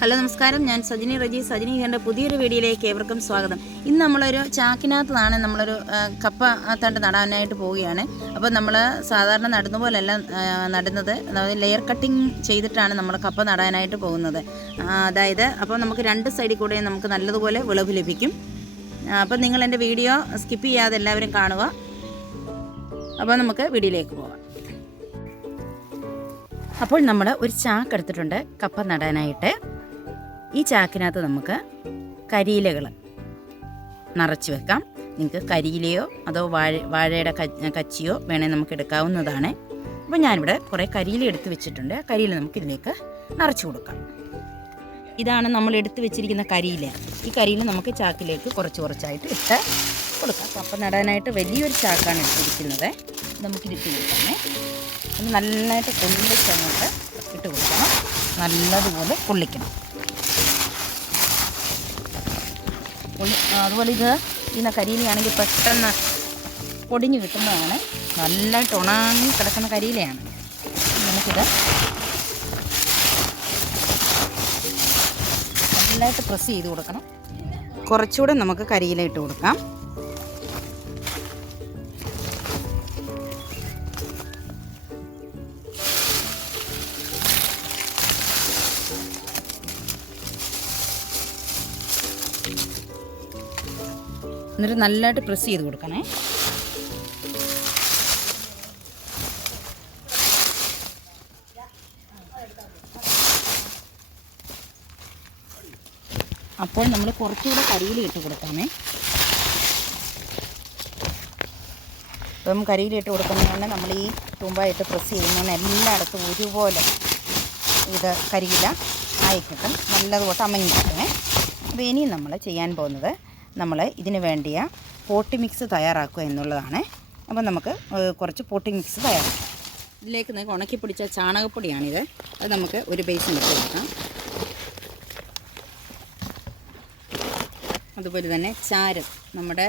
Hello നമസ്കാരം. ഞാൻ സജിനി റജി. സജിനി ഹിയറിന്റെ പുതിയൊരു വീഡിയോയിലേക്ക് ഏവർക്കും സ്വാഗതം. ഇന്ന് നമ്മളൊരു ചാക്കിനകത്താണ് നമ്മളൊരു കപ്പ തണ്ട് നടാനായിട്ട് പോവുകയാണ്. അപ്പോൾ നമ്മൾ സാധാരണ നടുന്ന പോലെയല്ല നടുന്നത്. ലെയർ കട്ടിങ് ചെയ്തിട്ടാണ് നമ്മൾ കപ്പ നടാനായിട്ട് പോകുന്നത്. അതായത് അപ്പോൾ നമുക്ക് രണ്ട് സൈഡിൽ കൂടെ നമുക്ക് നല്ലതുപോലെ വിളവ് ലഭിക്കും. അപ്പോൾ നിങ്ങൾ എന്റെ വീഡിയോ സ്കിപ്പ് ചെയ്യാതെ എല്ലാവരും കാണുക. അപ്പോൾ നമുക്ക് വീഡിയോയിലേക്ക് പോകാം അപ്പോൾ നമ്മൾ ഒരു ചാക്ക് എടുത്തിട്ടുണ്ട് കപ്പ നടാനായിട്ട്. ഈ ചാക്കിനകത്ത് നമുക്ക് കരിയിലകൾ നിറച്ച് വെക്കാം. നിങ്ങൾക്ക് കരിയിലയോ അതോ വാഴ വാഴയുടെ കച്ചിയോ വേണേൽ നമുക്ക് എടുക്കാവുന്നതാണ്. അപ്പോൾ ഞാനിവിടെ കുറേ കരിയില എടുത്ത് വെച്ചിട്ടുണ്ട്. കരിയില നമുക്ക് ഇതിലേക്ക് നിറച്ച് കൊടുക്കാം. ഇതാണ് നമ്മൾ എടുത്ത് വെച്ചിരിക്കുന്ന കരിയില. ഈ കരിയില നമുക്ക് ചാക്കിലേക്ക് കുറച്ച് കുറച്ചായിട്ട് ഇട്ട് കൊടുക്കാം. കപ്പ നടാനായിട്ട് വലിയൊരു ചാക്കാണ് എടുത്തിരിക്കുന്നത്. നമുക്കിതിട്ട് കൊടുക്കാമേ. നന്നായിട്ട് കൊള്ളിച്ചങ്ങോട്ട് ഇട്ട് കൊടുക്കണം. നല്ലതുപോലെ പൊള്ളിക്കണം പൊള്ളി- ആ, അതുപോലെ ഇത് ഇന്ന കരിയിലയാണെങ്കിൽ പെട്ടെന്ന് പൊടിഞ്ഞ് കിട്ടുന്നതാണ്. നല്ല ഉണങ്ങി കിടക്കുന്ന കരിയിലയാണ്. നമുക്കിത് നല്ലതായിട്ട് പ്രസ് ചെയ്ത് കൊടുക്കണം. കുറച്ചുകൂടെ നമുക്ക് കരിയില ഇട്ട് കൊടുക്കാം. എന്നിട്ട് നല്ലതായിട്ട് പ്രസ് ചെയ്ത് കൊടുക്കണേ. അപ്പോൾ നമ്മൾ കുറച്ചുകൂടെ കരിയിൽ ഇട്ട് കൊടുക്കാമേ. അപ്പം കരിയിൽ ഇട്ട് കൊടുക്കുന്നതുകൊണ്ട് നമ്മൾ ഈ തുമ്പായിട്ട് പ്രസ് ചെയ്യുന്നതുകൊണ്ട് എല്ലായിടത്തും ഒരുപോലെ ഇത് കരിയില ആയിക്കിട്ടും. നല്ലതുപോലെ അമഞ്ഞിട്ടേ അപ്പോൾ ഇനിയും നമ്മൾ ചെയ്യാൻ പോകുന്നത് നമ്മൾ ഇതിന് വേണ്ടിയ പോട്ടി മിക്സ് തയ്യാറാക്കുക എന്നുള്ളതാണ്. അപ്പോൾ നമുക്ക് കുറച്ച് പോട്ടി മിക്സ് തയ്യാറാക്കാം. ഇതിലേക്ക് നിങ്ങൾക്ക് ഉണക്കി പിടിച്ച ചാണകപ്പൊടിയാണിത്. അത് നമുക്ക് ഒരു ബേസ് ഇട്ട് കൊടുക്കാം. അതുപോലെ തന്നെ ചാരം. നമ്മുടെ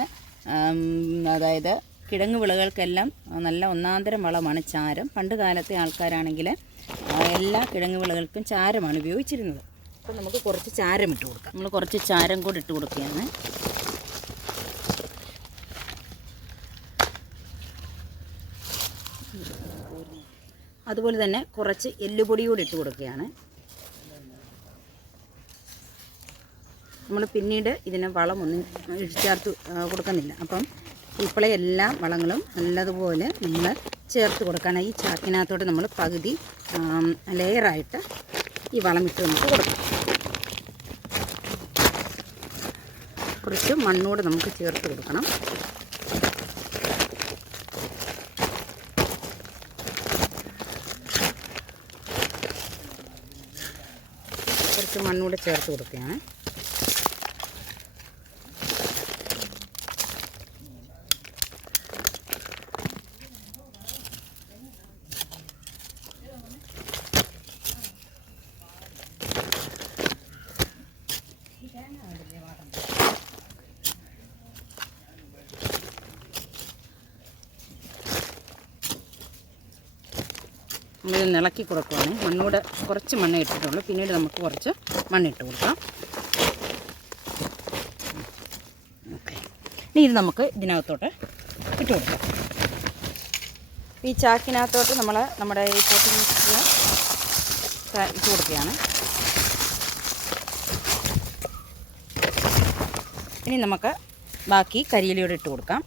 അതായത് കിഴങ്ങ് വിളകൾക്കെല്ലാം നല്ല ഒന്നാന്തരം വളമാണ് ചാരം. പണ്ട് കാലത്തെ ആൾക്കാരാണെങ്കിൽ എല്ലാ കിഴങ്ങ് വിളകൾക്കും ചാരമാണ് ഉപയോഗിച്ചിരുന്നത്. അപ്പോൾ നമുക്ക് കുറച്ച് ചാരം ഇട്ട് കൊടുക്കാം. നമ്മൾ കുറച്ച് ചാരം കൂടി ഇട്ട് കൊടുക്കുകയാണ്. അതുപോലെ തന്നെ കുറച്ച് എല്ലുപൊടി കൂടി ഇട്ട് കൊടുക്കുകയാണ്. നമ്മൾ പിന്നീട് ഇതിന് വളമൊന്നും ചേർത്ത് ആ, കൊടുക്കുന്നില്ല. അപ്പം ഇപ്പോഴേ എല്ലാ വളങ്ങളും നല്ലതുപോലെ നമ്മൾ ചേർത്ത് കൊടുക്കണം. ഈ ചാക്കിനകത്തോട്ട് നമ്മൾ പകുതി ലെയറായിട്ട് ഈ വളം ഇട്ട് നമുക്ക് കൊടുക്കാം. കുറച്ച് മണ്ണൂടെ നമുക്ക് ചേർത്ത് കൊടുക്കണം. കുറച്ച് മണ്ണൂടെ ചേർത്ത് കൊടുക്കുകയാണ്. നമ്മളിത് ഇളക്കി കൊടുക്കുവാണ്. മണ്ണൂടെ കുറച്ച് മണ്ണ് ഇട്ടിട്ടുള്ളൂ. പിന്നീട് നമുക്ക് കുറച്ച് മണ്ണിട്ട് കൊടുക്കാം. ഓക്കെ. ഇനി ഇത് നമുക്ക് ഇതിനകത്തോട്ട് ഇട്ട് കൊടുക്കാം. ഈ ചാക്കിനകത്തോട്ട് നമ്മൾ നമ്മുടെ ഈ പോട്ടി മിക്സിന് ഇട്ട് കൊടുക്കുകയാണ്. ഇനി നമുക്ക് ബാക്കി കരിയിലയോടെ ഇട്ട് കൊടുക്കാം.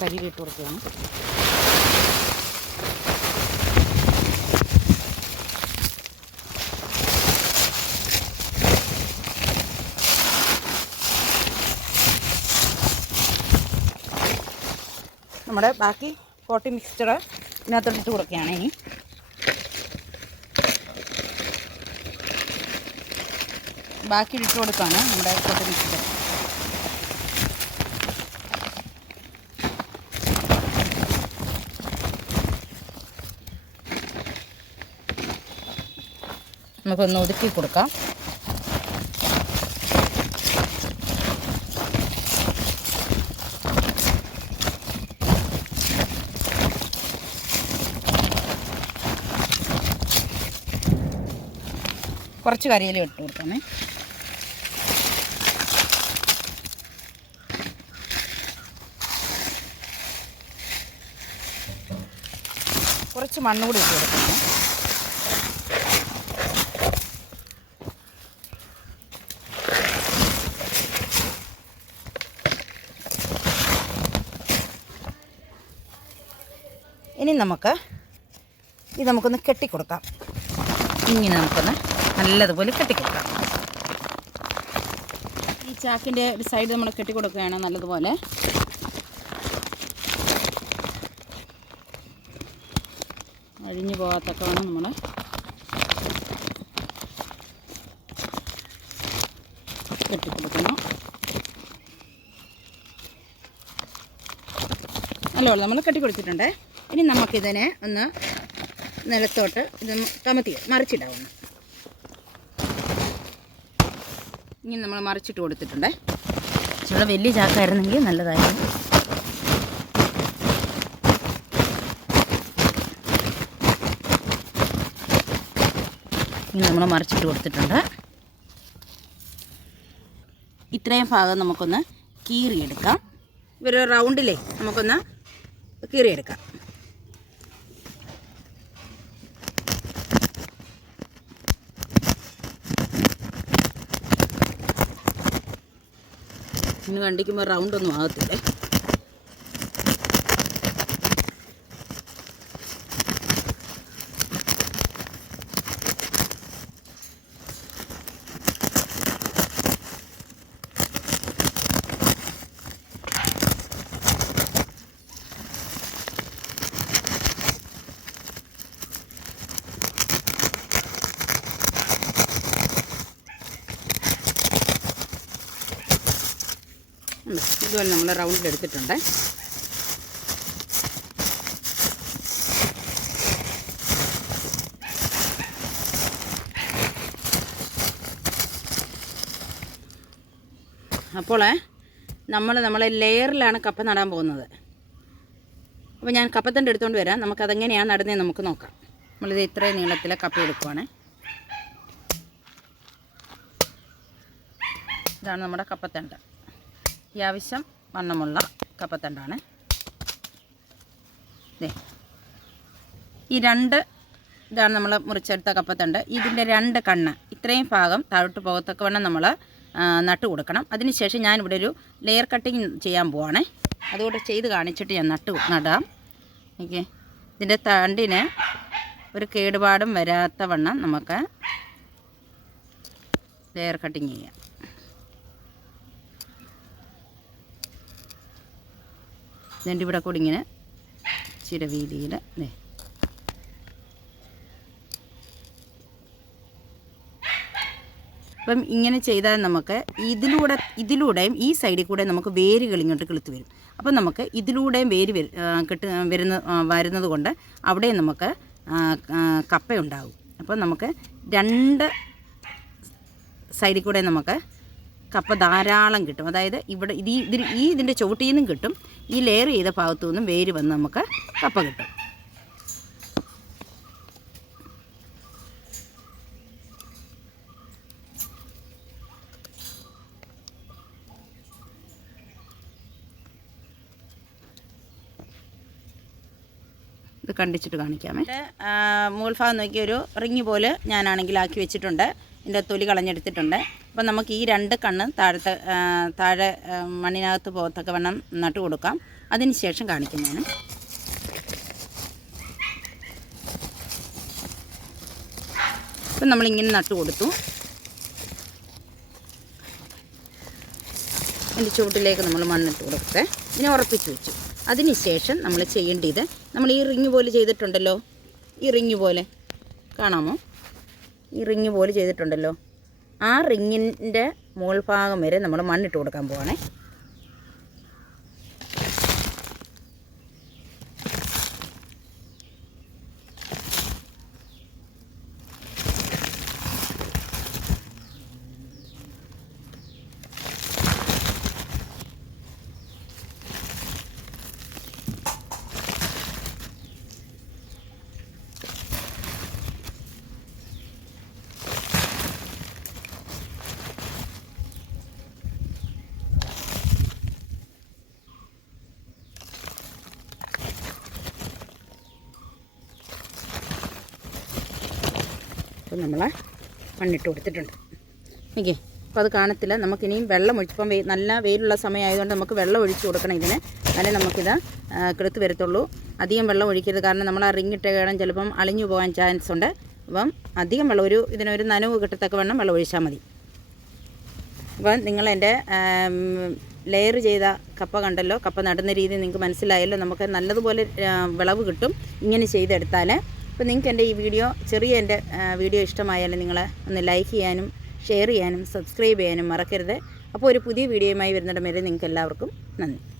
കരിയിൽ ഇട്ട് കൊടുക്കുകയാണ് നമ്മുടെ ബാക്കി കോട്ടി മിക്സ്ചർ ഇതിനകത്തോട്ട് ഇട്ട് കൊടുക്കുകയാണ് ഇനി. ബാക്കി ഇട്ട് കൊടുക്കുകയാണ് നമ്മുടെ കോട്ടി മിക്സ്ചർ നമുക്കൊന്ന് ഒതുക്കി കൊടുക്കാം. കുറച്ച് കരിയില ഇട്ട് കൊടുക്കാമേ. കുറച്ച് മണ്ണ് കൂടി ഇട്ട് കൊടുക്കാമേ ഇനി നമുക്ക് ഇത് നമുക്കൊന്ന് കെട്ടിക്കൊടുക്കാം. ഇങ്ങനെ നമുക്കൊന്ന് നല്ലതുപോലെ കെട്ടിക്കൊടുക്കാം. ഈ ചാക്കിന്റെ ഒരു സൈഡ് നമ്മൾ കെട്ടിക്കൊടുക്കുകയാണ് നല്ലതുപോലെ. അഴിഞ്ഞു പോകാത്തക്കാണ് നമ്മൾ കെട്ടിക്കൊടുക്കണം നല്ലോണം നമ്മൾ കെട്ടിക്കൊടുത്തിട്ടുണ്ട്. ഇനി നമുക്കിതിനെ ഒന്ന് നിലത്തോട്ട് ഇത് കമത്തി മറിച്ചിടാവുന്നു. ഇനി നമ്മൾ മറിച്ചിട്ട് കൊടുത്തിട്ടുണ്ട്. ഇച്ചിരി വലിയ ചാക്കായിരുന്നെങ്കിൽ നല്ലതായിരുന്നു. ഇനി നമ്മൾ മറിച്ചിട്ട് കൊടുത്തിട്ടുണ്ട്. ഇത്രയും ഭാഗം നമുക്കൊന്ന് കീറിയെടുക്കാം. ഒരു റൗണ്ടിലേ നമുക്കൊന്ന് കീറിയെടുക്കാം. ഇന്ന് റൗണ്ട് ഒന്നും ആകത്തില്ലേ ഉണ്ട്. ഇതുപോലെ നമ്മൾ റൗണ്ടിൽ എടുത്തിട്ടുണ്ട്. അപ്പോൾ നമ്മൾ നമ്മളെ ലെയറിലാണ് കപ്പ നടാൻ പോകുന്നത്. അപ്പോൾ ഞാൻ കപ്പത്തണ്ട് എടുത്തുകൊണ്ട് വരാം. നമുക്കതെങ്ങനെയാണ് നടുന്നതെന്ന് നമുക്ക് നോക്കാം. നമ്മളിത് ഇത്രയും നീളത്തിലെ കപ്പ എടുക്കുവാണ്. ഇതാണ് നമ്മുടെ കപ്പത്തണ്ട്. അത്യാവശ്യം വണ്ണമുള്ള കപ്പത്തണ്ടാണ്. ഈ രണ്ട് ഇതാണ് നമ്മൾ മുറിച്ചെടുത്ത കപ്പത്തണ്ട്. ഇതിന്റെ രണ്ട് കണ്ണ് ഇത്രയും ഭാഗം താഴോട്ട് പോകത്തക്കവണ്ണം നമ്മൾ നട്ട് കൊടുക്കണം. അതിനുശേഷം ഞാനിവിടെ ഒരു ലെയർ കട്ടിങ് ചെയ്യാൻ പോവാണേ. അതുകൊണ്ട് ചെയ്ത് കാണിച്ചിട്ട് ഞാൻ നട്ട് നടാം. ഓക്കെ. ഇതിന്റെ തണ്ടിന് ഒരു കേടുപാടും വരാത്ത വണ്ണം നമുക്ക് ലെയർ കട്ടിങ് ചെയ്യാം. ഇതിന്റെ ഇവിടെ കൂടി ഇങ്ങനെ ചില വീതിയിൽ ദേ. അപ്പം ഇങ്ങനെ ചെയ്താൽ നമുക്ക് ഇതിലൂടെ ഇതിലൂടെയും ഈ സൈഡിൽ കൂടെ നമുക്ക് വേരുകൾ ഇങ്ങോട്ട് കിളുത്ത് വരും. അപ്പം നമുക്ക് ഇതിലൂടെയും വേര് കിട്ട് വരുന്ന വരുന്നത് കൊണ്ട് അവിടെയും നമുക്ക് കപ്പയുണ്ടാകും അപ്പം നമുക്ക് രണ്ട് സൈഡിൽ കൂടെ നമുക്ക് കപ്പ ധാരാളം കിട്ടും. അതായത് ഇവിടെ ഇത് ഈ- ഇതിന്റെ ചുവട്ടിൽ നിന്നും കിട്ടും. ഈ ലെയർ ചെയ്ത ഭാഗത്തു നിന്നും വേര് വന്ന് നമുക്ക് കപ്പ കിട്ടും. ഇത് കണ്ടിച്ചിട്ട് കാണിക്കാമേ. മുകൾ ഭാഗം നോക്കി ഒരു റിങ് പോലെ ഞാനാണെങ്കിൽ ആക്കി വെച്ചിട്ടുണ്ട്. ഇതിന്റെ തൊലി കളഞ്ഞെടുത്തിട്ടുണ്ട്. അപ്പം നമുക്ക് ഈ രണ്ട് കണ്ണ് താഴത്തെ താഴെ മണ്ണിനകത്ത് പോകത്തക്ക വണ്ണം നട്ട് കൊടുക്കാം. അതിന് ശേഷം കാണിക്കുന്നതാണ്. ഇപ്പം നമ്മളിങ്ങനെ നട്ടു കൊടുത്തു. അതിന്റെ ചുവട്ടിലേക്ക് നമ്മൾ മണ്ണിട്ട് കൊടുക്കട്ടെ ഇതിനെ ഉറപ്പിച്ച് വെച്ചു. അതിനുശേഷം നമ്മൾ ചെയ്യേണ്ടത് നമ്മൾ ഈ റിങ് പോലെ ചെയ്തിട്ടുണ്ടല്ലോ. ഈ റിങ് പോലെ. കാണാമോ? ഈ റിങ് പോലെ ചെയ്തിട്ടുണ്ടല്ലോ. ആ റിങ്ങിന്റെ മുകൾ ഭാഗം വരെ നമ്മൾ മണ്ണിട്ട് കൊടുക്കാൻ പോവാണേ. അപ്പോൾ നമ്മൾ മണ്ണിട്ട് കൊടുത്തിട്ടുണ്ട്. ഓക്കെ. അപ്പോൾ അത് കാണത്തില്ല. നമുക്കിനിയും വെള്ളം ഒഴിച്ചപ്പം വെയിൽ നല്ല വെയിലുള്ള സമയമായതുകൊണ്ട് നമുക്ക് വെള്ളം ഒഴിച്ച് കൊടുക്കണം ഇതിന്. എന്നാലേ നമുക്കിത് കെടുത്ത് വരത്തുള്ളൂ. അധികം വെള്ളം ഒഴിക്കരുത്. കാരണം നമ്മൾ ആ റിങ്ങിട്ട് കയറാൻ ചിലപ്പം അളിഞ്ഞു പോകാൻ ചാൻസ് ഉണ്ട്. അപ്പം അധികം വെള്ളം ഒരു ഇതിനൊരു നനവ് കിട്ടത്തക്ക വണ്ണം വെള്ളം ഒഴിച്ചാൽ മതി. അപ്പം നിങ്ങളെന്റെ ലെയർ ചെയ്ത കപ്പ കണ്ടല്ലോ? കപ്പ നടുന്ന രീതി നിങ്ങൾക്ക് മനസ്സിലായല്ലോ. നമുക്ക് നല്ലതുപോലെ വിളവ് കിട്ടും. ഇങ്ങനെ ചെയ്തെടുത്താൽ അപ്പോൾ നിങ്ങൾക്ക് എന്റെ ഈ വീഡിയോ ചെറിയ എന്റെ വീഡിയോ ഇഷ്ടമായാലും നിങ്ങൾ ഒന്ന് ലൈക്ക് ചെയ്യാനും ഷെയർ ചെയ്യാനും സബ്സ്ക്രൈബ് ചെയ്യാനും മറക്കരുത്. അപ്പോൾ ഒരു പുതിയ വീഡിയോയുമായി വരുന്നിടം വരെ നിങ്ങൾക്ക് എല്ലാവർക്കും നന്ദി.